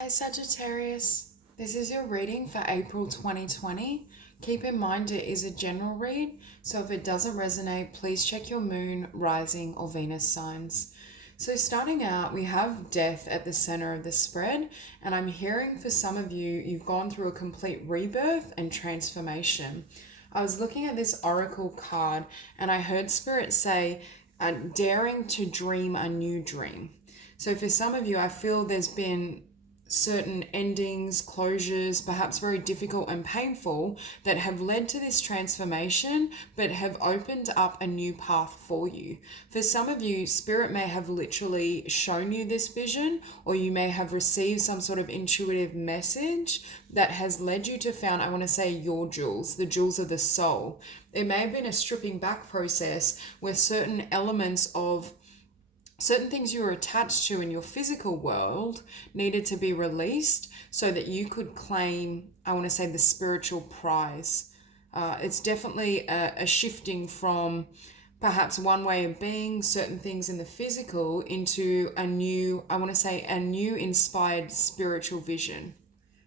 Hi Sagittarius, this is your reading for April 2020. Keep in mind it is a general read, so if it doesn't resonate, please check your moon, rising, or Venus signs. So starting out, we have death at the center of the spread, and I'm hearing for some of you, you've gone through a complete rebirth and transformation. I was looking at this oracle card, and I heard Spirit say, daring to dream a new dream. So for some of you, I feel there's been certain endings, closures, perhaps very difficult and painful, that have led to this transformation but have opened up a new path for you. For some of you, Spirit may have literally shown you this vision, or you may have received some sort of intuitive message that has led you to found, I want to say, your jewels, the jewels of the soul. It may have been a stripping back process where certain elements of certain things you were attached to in your physical world needed to be released so that you could claim, I want to say, the spiritual prize. It's definitely a shifting from perhaps one way of being, certain things in the physical, into a new, I want to say, a new inspired spiritual vision.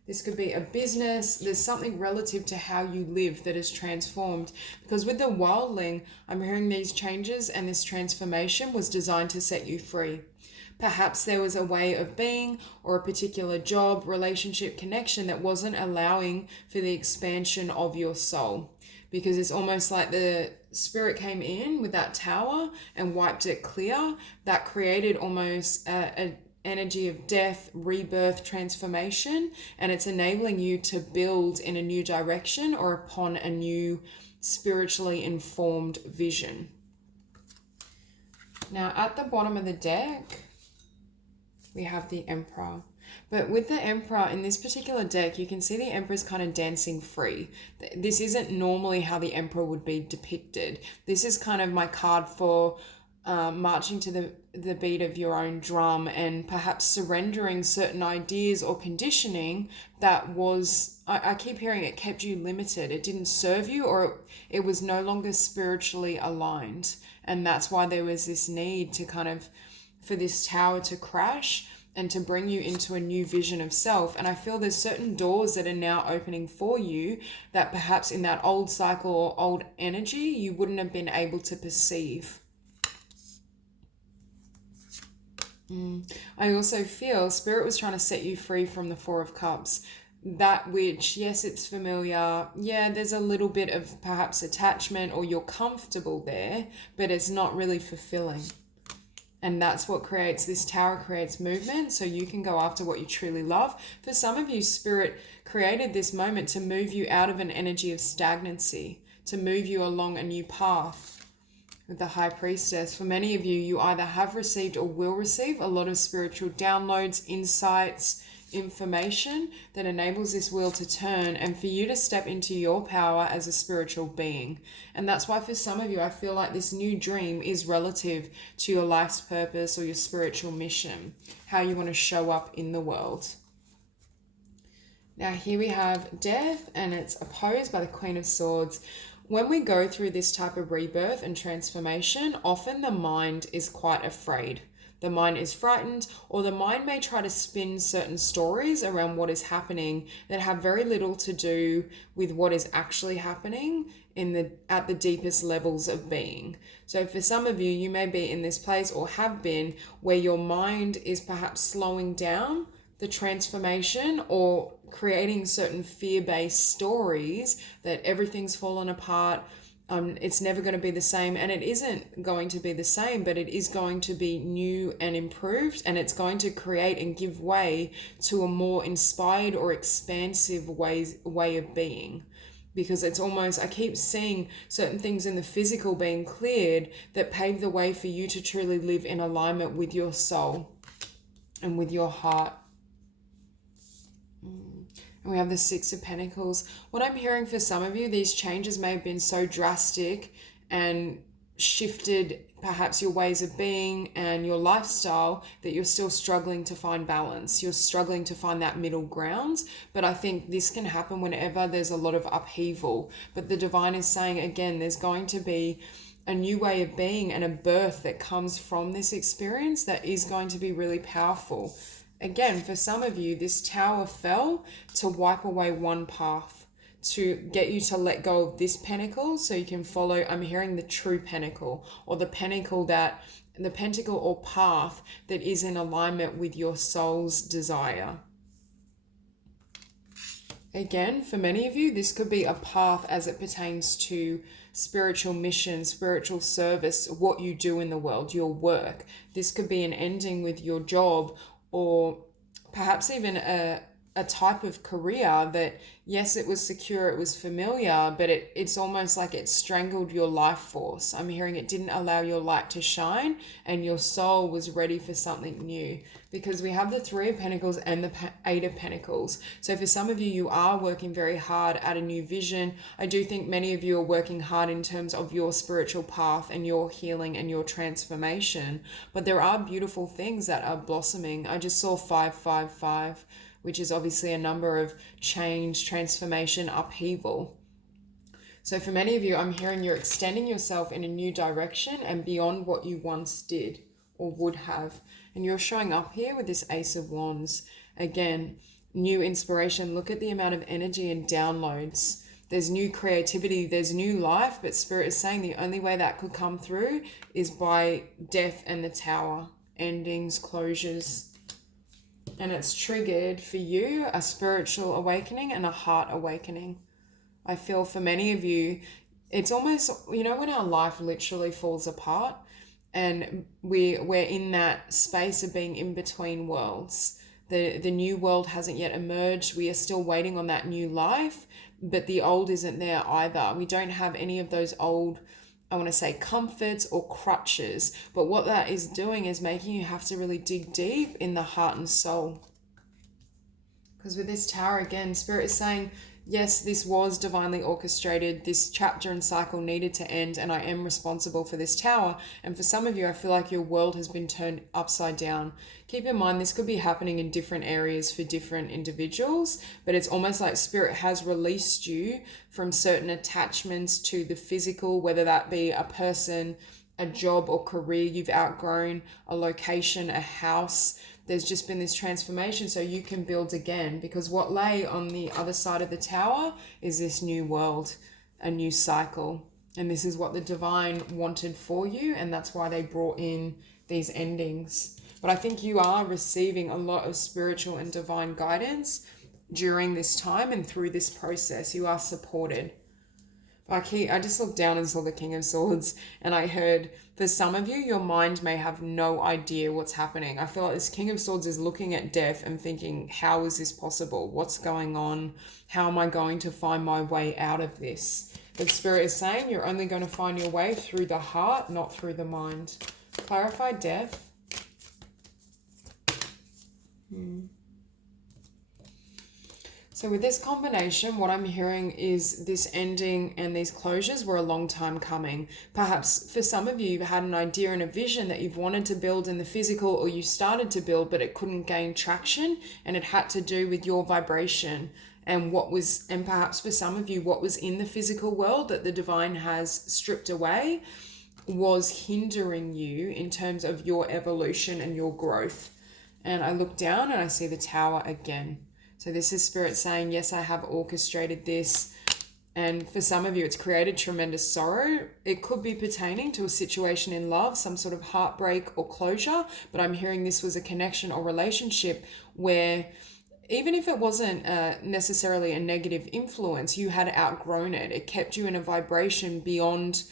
This could be a business. There's something relative to how you live that is transformed. Because with the wildling, I'm hearing these changes and this transformation was designed to set you free. Perhaps there was a way of being or a particular job, relationship, connection that wasn't allowing for the expansion of your soul. Because it's almost like the Spirit came in with that tower and wiped it clear. That created almost a energy of death, rebirth, transformation, and it's enabling you to build in a new direction or upon a new spiritually informed vision. Now at the bottom of the deck, we have the Emperor. But with the Emperor in this particular deck, you can see the Emperor's kind of dancing free. This isn't normally how the Emperor would be depicted. This is kind of my card for marching to the beat of your own drum and perhaps surrendering certain ideas or conditioning that was, I keep hearing it kept you limited. It didn't serve you, or it was no longer spiritually aligned. And that's why there was this need to kind of, for this tower to crash and to bring you into a new vision of self. And I feel there's certain doors that are now opening for you that perhaps in that old cycle or old energy, you wouldn't have been able to perceive. I also feel Spirit was trying to set you free from the Four of Cups. That which, yes, it's familiar. Yeah, there's a little bit of perhaps attachment or you're comfortable there, but it's not really fulfilling. And that's what creates, this tower creates movement, so you can go after what you truly love. For some of you, Spirit created this moment to move you out of an energy of stagnancy, to move you along a new path. With the High Priestess, for many of you, you either have received or will receive a lot of spiritual downloads, insights, information that enables this wheel to turn and for you to step into your power as a spiritual being. And that's why for some of you, I feel like this new dream is relative to your life's purpose or your spiritual mission, how you want to show up in the world. Now here we have death, and it's opposed by the Queen of Swords. When we go through this type of rebirth and transformation, often the mind is quite afraid. The mind is frightened, or the mind may try to spin certain stories around what is happening that have very little to do with what is actually happening at the deepest levels of being. So for some of you, you may be in this place or have been where your mind is perhaps slowing down the transformation or creating certain fear-based stories that everything's fallen apart, it's never going to be the same, and it isn't going to be the same, but it is going to be new and improved, and it's going to create and give way to a more inspired or expansive way of being. Because it's almost, I keep seeing certain things in the physical being cleared that pave the way for you to truly live in alignment with your soul and with your heart. And we have the Six of Pentacles. What I'm hearing for some of you, these changes may have been so drastic and shifted perhaps your ways of being and your lifestyle that you're still struggling to find balance. You're struggling to find that middle ground. But I think this can happen whenever there's a lot of upheaval. But the divine is saying, again, there's going to be a new way of being and a birth that comes from this experience that is going to be really powerful. Again, for some of you, this tower fell to wipe away one path, to get you to let go of this pentacle so you can follow, I'm hearing the true pentacle, or the pentacle or path that is in alignment with your soul's desire. Again, for many of you, this could be a path as it pertains to spiritual mission, spiritual service, what you do in the world, your work. This could be an ending with your job, or perhaps even a type of career that, yes, it was secure, it was familiar, but it's almost like it strangled your life force. I'm hearing it didn't allow your light to shine, and your soul was ready for something new. Because we have the Three of Pentacles and the Eight of Pentacles. So for some of you, you are working very hard at a new vision. I do think many of you are working hard in terms of your spiritual path and your healing and your transformation. But there are beautiful things that are blossoming. I just saw 555, which is obviously a number of change, transformation, upheaval. So for many of you, I'm hearing you're extending yourself in a new direction and beyond what you once did or would have. And you're showing up here with this Ace of Wands. Again, new inspiration. Look at the amount of energy and downloads. There's new creativity, there's new life, but Spirit is saying the only way that could come through is by death and the Tower. Endings, closures. And it's triggered for you a spiritual awakening and a heart awakening. I feel for many of you, it's almost, when our life literally falls apart and we're in that space of being in between worlds. The new world hasn't yet emerged. We are still waiting on that new life, but the old isn't there either. We don't have any of those old, I want to say, comforts or crutches. But what that is doing is making you have to really dig deep in the heart and soul. Because with this Tower, again, Spirit is saying, yes, this was divinely orchestrated. This chapter and cycle needed to end, and I am responsible for this Tower. And for some of you, I feel like your world has been turned upside down. Keep in mind, this could be happening in different areas for different individuals, but it's almost like Spirit has released you from certain attachments to the physical, whether that be a person, a job or career you've outgrown, a location, a house. There's just been this transformation so you can build again, because what lay on the other side of the Tower is this new world, a new cycle. And this is what the divine wanted for you, and that's why they brought in these endings. But I think you are receiving a lot of spiritual and divine guidance during this time and through this process. You are supported. I just looked down and saw the King of Swords, and I heard, for some of you, your mind may have no idea what's happening. I feel like this King of Swords is looking at death and thinking, how is this possible? What's going on? How am I going to find my way out of this? But Spirit is saying you're only going to find your way through the heart, not through the mind. Clarify death. So with this combination, what I'm hearing is this ending and these closures were a long time coming. Perhaps for some of you, you've had an idea and a vision that you've wanted to build in the physical, or you started to build, but it couldn't gain traction, and it had to do with your vibration and perhaps for some of you, what was in the physical world that the divine has stripped away was hindering you in terms of your evolution and your growth. And I look down and I see the Tower again. So this is Spirit saying, yes, I have orchestrated this. And for some of you, it's created tremendous sorrow. It could be pertaining to a situation in love, some sort of heartbreak or closure. But I'm hearing this was a connection or relationship where even if it wasn't necessarily a negative influence, you had outgrown it. It kept you in a vibration beyond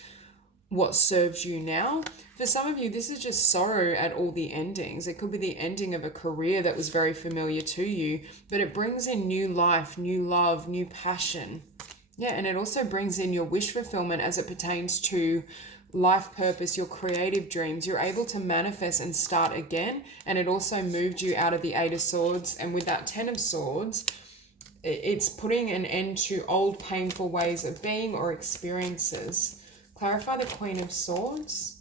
what serves you now. For some of you, this is just sorrow at all the endings. It could be the ending of a career that was very familiar to you, but it brings in new life, new love, new passion. Yeah, and it also brings in your wish fulfillment as it pertains to life purpose, your creative dreams. You're able to manifest and start again, and it also moved you out of the Eight of Swords. And with that Ten of Swords, it's putting an end to old painful ways of being or experiences. Clarify the Queen of Swords.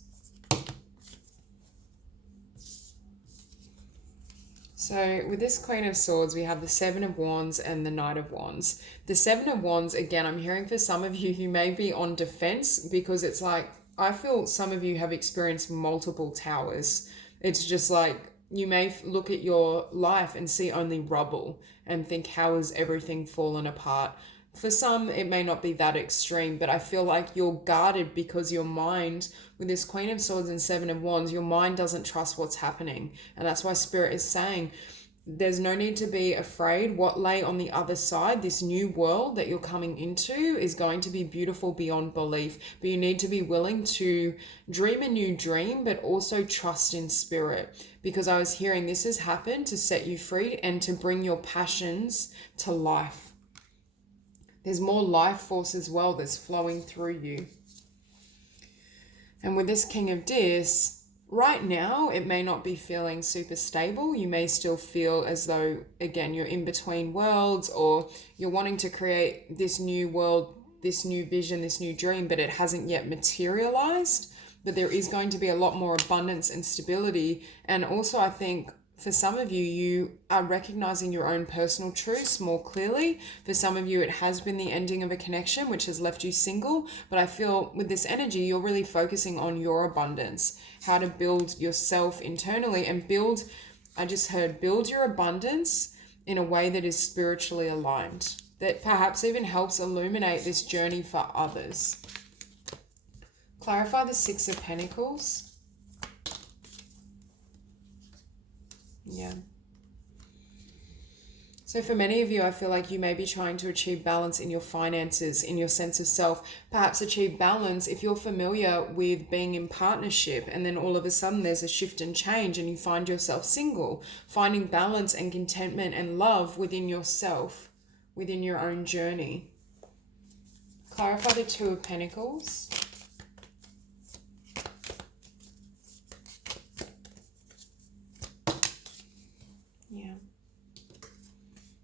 So with this Queen of Swords, we have the Seven of Wands and the Knight of Wands. The Seven of Wands, again, I'm hearing for some of you, you may be on defense, because it's like, I feel some of you have experienced multiple towers. It's just like you may look at your life and see only rubble and think, how has everything fallen apart? For some, it may not be that extreme, but I feel like you're guarded because your mind, with this Queen of Swords and Seven of Wands, your mind doesn't trust what's happening. And that's why Spirit is saying, there's no need to be afraid. What lay on the other side, this new world that you're coming into, is going to be beautiful beyond belief. But you need to be willing to dream a new dream, but also trust in Spirit. Because I was hearing this has happened to set you free and to bring your passions to life. There's more life force as well that's flowing through you. And with this King of Discs, right now, it may not be feeling super stable. You may still feel as though, again, you're in between worlds, or you're wanting to create this new world, this new vision, this new dream, but it hasn't yet materialized. But there is going to be a lot more abundance and stability. And also, I think for some of you, you are recognizing your own personal truths more clearly. For some of you, it has been the ending of a connection, which has left you single. But I feel with this energy, you're really focusing on your abundance, how to build yourself internally and build, I just heard, build your abundance in a way that is spiritually aligned, that perhaps even helps illuminate this journey for others. Clarify the Six of Pentacles. Yeah. So for many of you, I feel like you may be trying to achieve balance in your finances, in your sense of self. Perhaps achieve balance if you're familiar with being in partnership, and then all of a sudden there's a shift and change and you find yourself single. Finding balance and contentment and love within yourself, within your own journey. Clarify the Two of Pentacles. Yeah.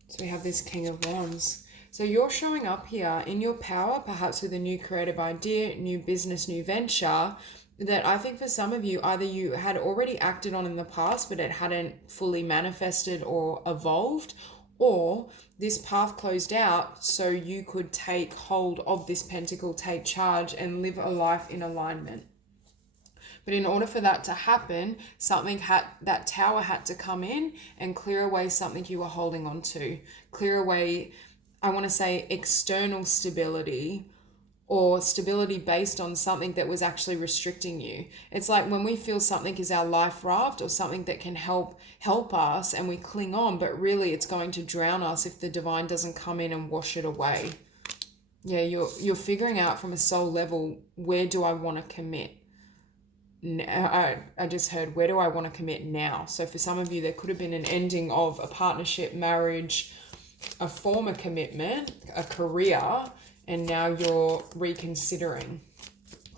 So we have this King of Wands. So you're showing up here in your power, perhaps with a new creative idea, new business, new venture, that I think for some of you, either you had already acted on in the past, but it hadn't fully manifested or evolved, or this path closed out so you could take hold of this pentacle, take charge, and live a life in alignment. But in order for that to happen, that tower had to come in and clear away something you were holding on to. Clear away, I want to say, external stability, or stability based on something that was actually restricting you. It's like when we feel something is our life raft or something that can help us and we cling on, but really it's going to drown us if the divine doesn't come in and wash it away. Yeah, you're figuring out from a soul level, where do I want to commit? I just heard, where do I want to commit now? So for some of you, there could have been an ending of a partnership, marriage, a former commitment, a career, and now you're reconsidering.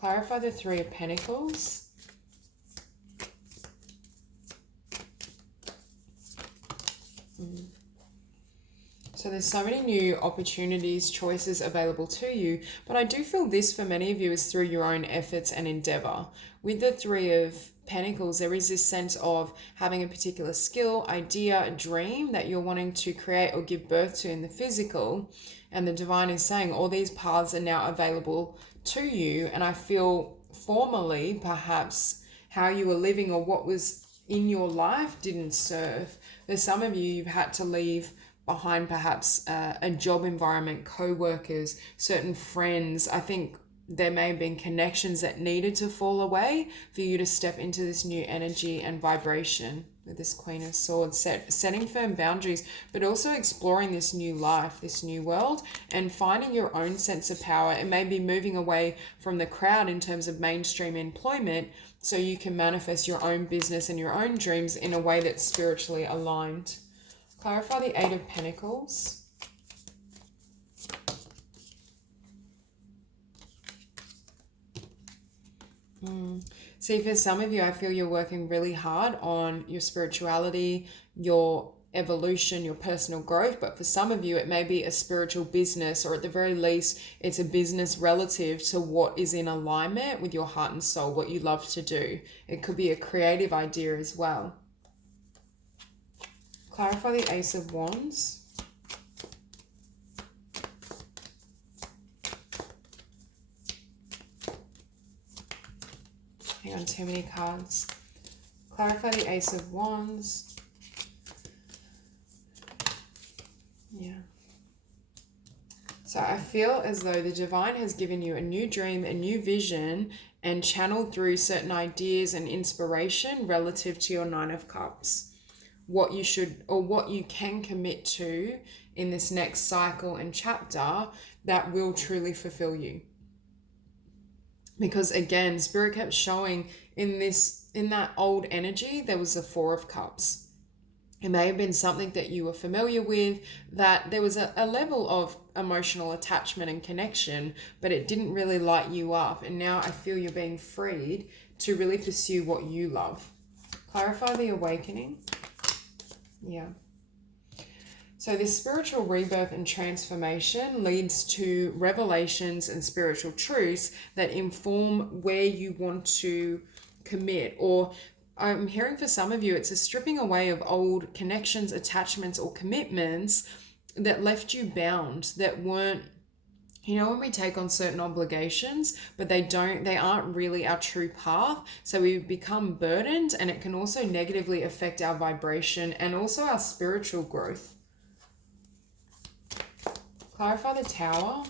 Clarify the Three of Pentacles. So there's so many new opportunities, choices available to you, but I do feel this for many of you is through your own efforts and endeavor. With the Three of Pentacles, there is this sense of having a particular skill, idea, dream that you're wanting to create or give birth to in the physical, and the divine is saying all these paths are now available to you. And I feel formally, perhaps, how you were living or what was in your life didn't serve. There's some of you, you've had to leave behind perhaps a job environment, co-workers, certain friends. I think there may have been connections that needed to fall away for you to step into this new energy and vibration with this Queen of Swords, setting firm boundaries, but also exploring this new life, this new world, and finding your own sense of power. It may be moving away from the crowd in terms of mainstream employment so you can manifest your own business and your own dreams in a way that's spiritually aligned. Clarify the Eight of Pentacles. See, for some of you, I feel you're working really hard on your spirituality, your evolution, your personal growth. But for some of you, it may be a spiritual business, or at the very least, it's a business relative to what is in alignment with your heart and soul, what you love to do. It could be a creative idea as well. Clarify the Ace of Wands. Hang on, too many cards. Clarify the Ace of Wands. Yeah. So I feel as though the divine has given you a new dream, a new vision, and channeled through certain ideas and inspiration relative to your Nine of Cups. What you should or what you can commit to in this next cycle and chapter that will truly fulfill you. Because again, Spirit kept showing in that old energy, there was the Four of Cups. It may have been something that you were familiar with, that there was a level of emotional attachment and connection, but it didn't really light you up. And now I feel you're being freed to really pursue what you love. Clarify the awakening. Yeah. So this spiritual rebirth and transformation leads to revelations and spiritual truths that inform where you want to commit, or I'm hearing for some of you, it's a stripping away of old connections, attachments, or commitments that left you bound, that weren't, you know, when we take on certain obligations, but they aren't really our true path. So we become burdened, and it can also negatively affect our vibration and also our spiritual growth. Clarify the Tower.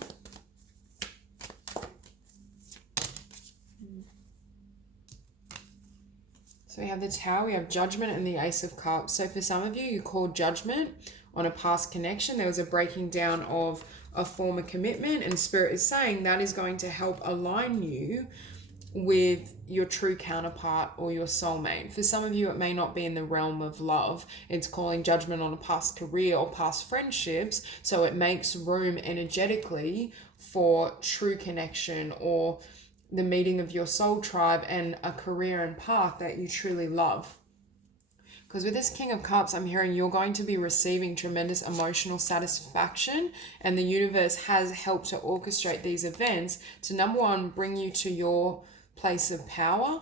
So we have the Tower, we have Judgment, and the Ace of Cups. So for some of you, you called judgment on a past connection. There was a breaking down of a former commitment, and Spirit is saying that is going to help align you with your true counterpart or your soulmate. For some of you, it may not be in the realm of love. It's calling judgment on a past career or past friendships. So it makes room energetically for true connection or the meeting of your soul tribe and a career and path that you truly love. Because with this King of Cups, I'm hearing you're going to be receiving tremendous emotional satisfaction, and the universe has helped to orchestrate these events to, number one, bring you to your place of power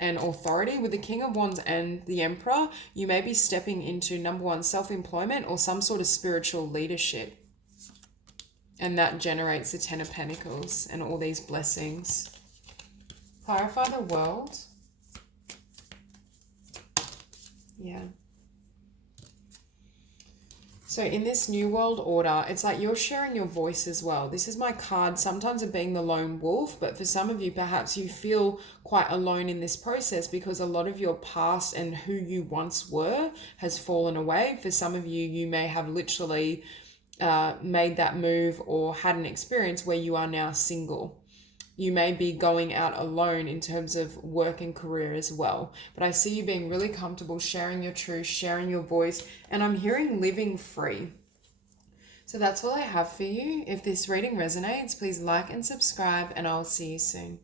and authority. With the King of Wands and the Emperor, you may be stepping into, number one, self-employment or some sort of spiritual leadership. And that generates the Ten of Pentacles and all these blessings. Clarify the World. Yeah. So in this new world order, it's like you're sharing your voice as well. This is my card, sometimes of being the lone wolf, but for some of you, perhaps you feel quite alone in this process because a lot of your past and who you once were has fallen away. For some of you, you may have literally made that move or had an experience where you are now single. You may be going out alone in terms of work and career as well. But I see you being really comfortable sharing your truth, sharing your voice, and I'm hearing living free. So that's all I have for you. If this reading resonates, please like and subscribe, and I'll see you soon.